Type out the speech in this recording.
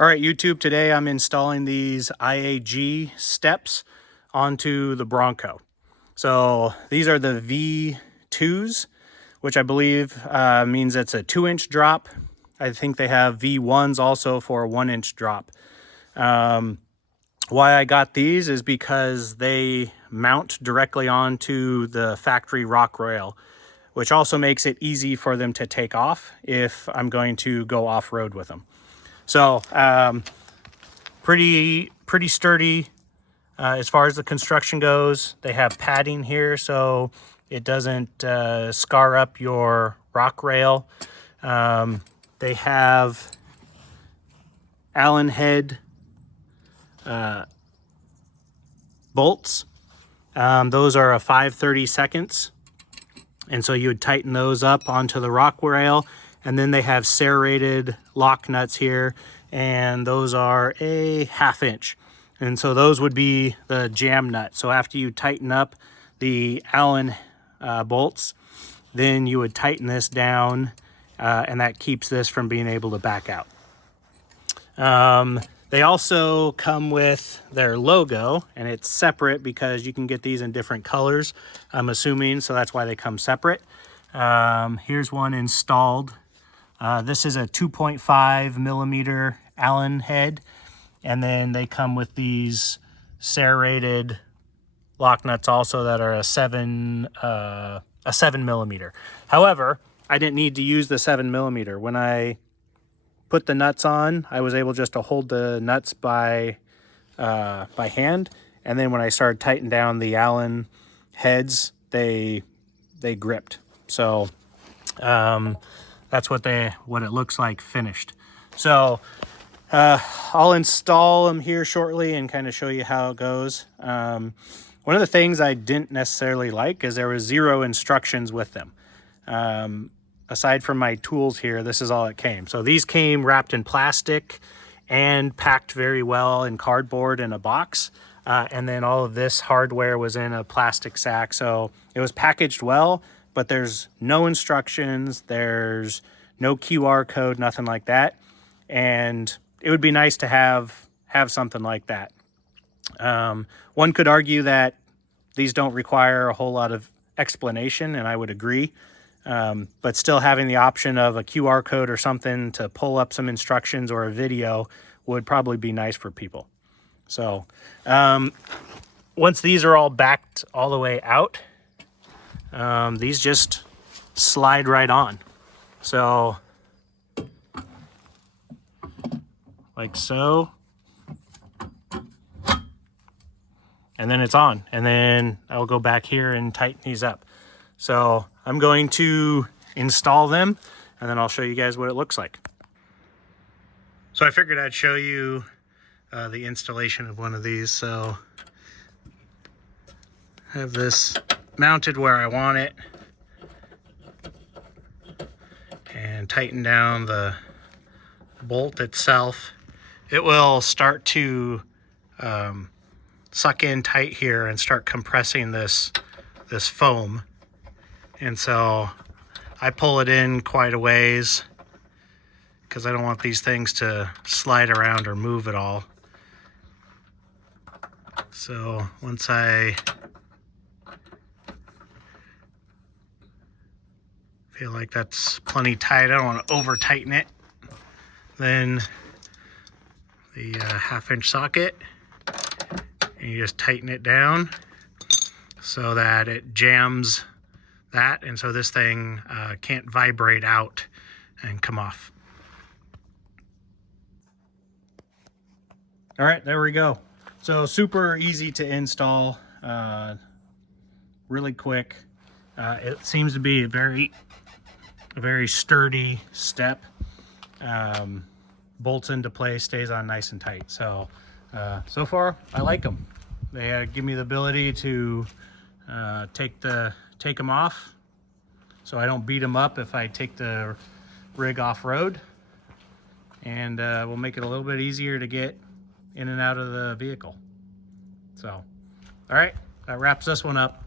All right, YouTube, today I'm installing these IAG steps onto the Bronco. So these are the V2s, which I believe means it's a 2-inch drop. I think they have V1s also for a 1-inch drop. Why I got these is because they mount directly onto the factory rock rail, which also makes it easy for them to take off if I'm going to go off-road with them. So pretty sturdy as far as the construction goes. They have padding here so it doesn't scar up your rock rail. They have Allen head bolts. Those are a 5/32, and so you would tighten those up onto the rock rail. And then they have serrated lock nuts here, and those are a 1/2 inch. And so those would be the jam nut. So after you tighten up the Allen bolts, then you would tighten this down, and that keeps this from being able to back out. They also come with their logo, and it's separate because you can get these in different colors, I'm assuming, so that's why they come separate. Here's one installed. This is a 2.5 millimeter Allen head, and then they come with these serrated lock nuts also that are a 7 millimeter. However, I didn't need to use the 7 millimeter. When I put the nuts on, I was able just to hold the nuts by hand, and then when I started tightening down the Allen heads, they gripped. So that's what it looks like finished. So I'll install them here shortly and kind of show you how it goes. One of the things I didn't necessarily like is there was 0 instructions with them. Aside from my tools here, this is all it came. So these came wrapped in plastic and packed very well in cardboard in a box. And then all of this hardware was in a plastic sack. So it was packaged well, but there's no instructions, there's no QR code, nothing like that. And it would be nice to have something like that. One could argue that these don't require a whole lot of explanation, and I would agree. But still having the option of a QR code or something to pull up some instructions or a video would probably be nice for people. So once these are all backed all the way out, these just slide right on. So like so, and then it's on, and then I'll go back here and tighten these up. So I'm going to install them, and then I'll show you guys what it looks like. So I figured I'd show you the installation of one of these. So I have this mounted where I want it, and tighten down the bolt itself. It will start to suck in tight here and start compressing this foam. And so I pull it in quite a ways because I don't want these things to slide around or move at all. So once I feel like that's plenty tight, I don't want to over tighten it, then the 1/2 inch socket, and you just tighten it down so that it jams that, and so this thing can't vibrate out and come off. All right, there we go. So super easy to install, really quick. It seems to be a very sturdy step. Bolts into place, stays on nice and tight. So so far I like them. They give me the ability to take them off, so I don't beat them up if I take the rig off-road, and will make it a little bit easier to get in and out of the vehicle. So all right, that wraps this one up.